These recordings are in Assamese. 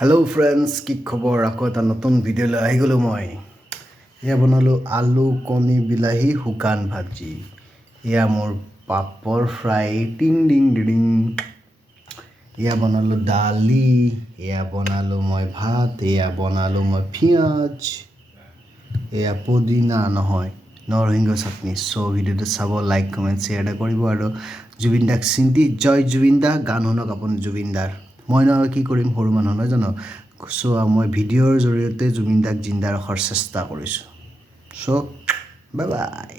হেল্ল' ফ্ৰেণ্ডছ, কি খবৰ? আকৌ এটা নতুন ভিডিঅ'লৈ আহি গ'লোঁ মই। এয়া বনালোঁ আলু, কণী, বিলাহী, শুকান ভাজি। এয়া মোৰ পাপৰ ফ্ৰাই, টিং ডিং ডিং। এয়া বনালোঁ দালি, এয়া বনালোঁ মই ভাত, এয়া বনালোঁ মই পিঁয়াজ, এয়া পুদিনা নহয় নৰসিংহ চাটনি। চ' ভিডিঅ'টো চাব, লাইক কমেণ্ট শ্বেয়াৰ এটা কৰিব আৰু জুবিন দাক চিন্তি জয় জুবিন দা গান শুনক আপুনি জুবিন দাৰ। মই ন কি কৰিম, সৰু মানুহ নহয় জানো। চ' মই ভিডিঅ'ৰ জৰিয়তে জুবিন দাক জিন্দা ৰখাৰ চেষ্টা কৰিছোঁ। চ' বাই বাই।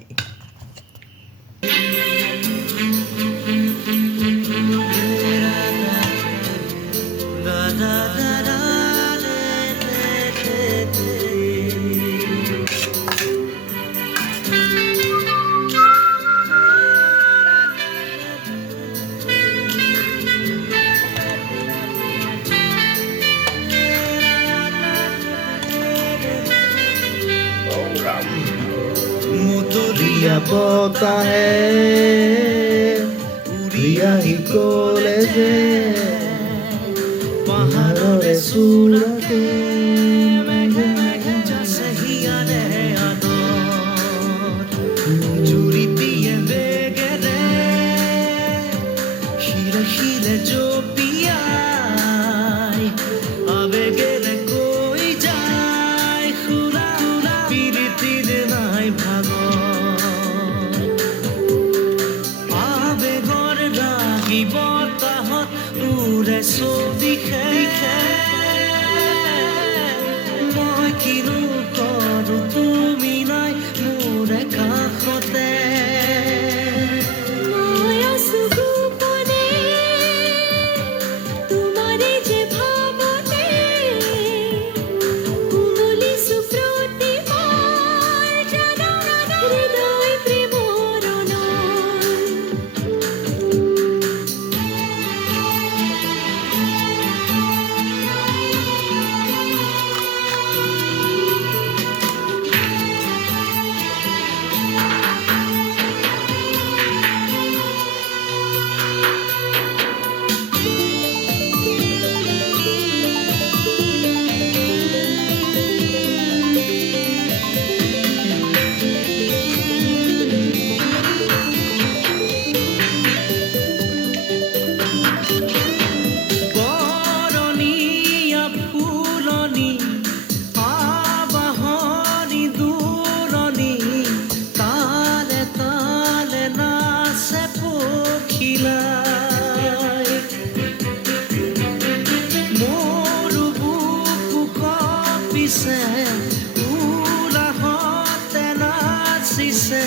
মুতলিয়া বতাহে উৰি আহি গ'লে যে পাহাৰৰে চূড়াতে জুৰি দিয়ে বেগেৰে শিৰে শিৰে জপিয়াই আবেগেৰে কৈ যায় সুৰা পিৰিতিৰ নাই ভাগৰ আবেগৰ ৰাগি বতাহত উৰে ছবিখে মই কিনো কৰোঁ তুমি নাই মোৰে কাষতে উলাহতে নাচিছে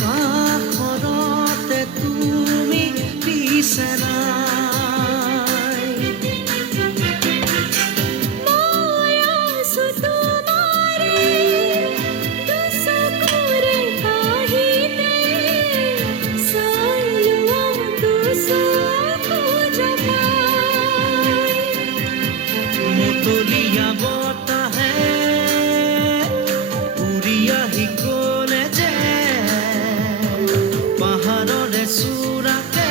কাষৰতে তুমি পিছে নাই মই আছো তোমাৰে দুচকুৰে কাহিতে চালো দুচকু জমাই মুতলিয়া বতাহে উৰি আহি গ'লে যে পাহাৰৰে চূড়াতে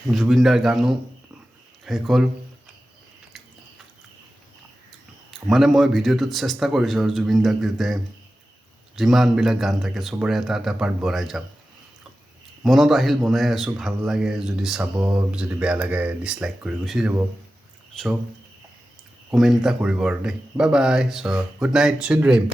জুবিন দাৰ গানো শেষ হ'ল মানে মই ভিডিঅ'টোত চেষ্টা কৰিছোঁ আৰু জুবিন দাক যাতে যিমানবিলাক গান থাকে চবৰে এটা এটা পাৰ্ট বনাই যাম মনত আহিল বনাই আছোঁ ভাল লাগে যদি চাব যদি বেয়া লাগে ডিছলাইক কৰি গুচি যাব চ' কমেণ্ট এটা কৰিব আৰু দেই বাই বাই চ' গুড নাইট চুইট ড্ৰিম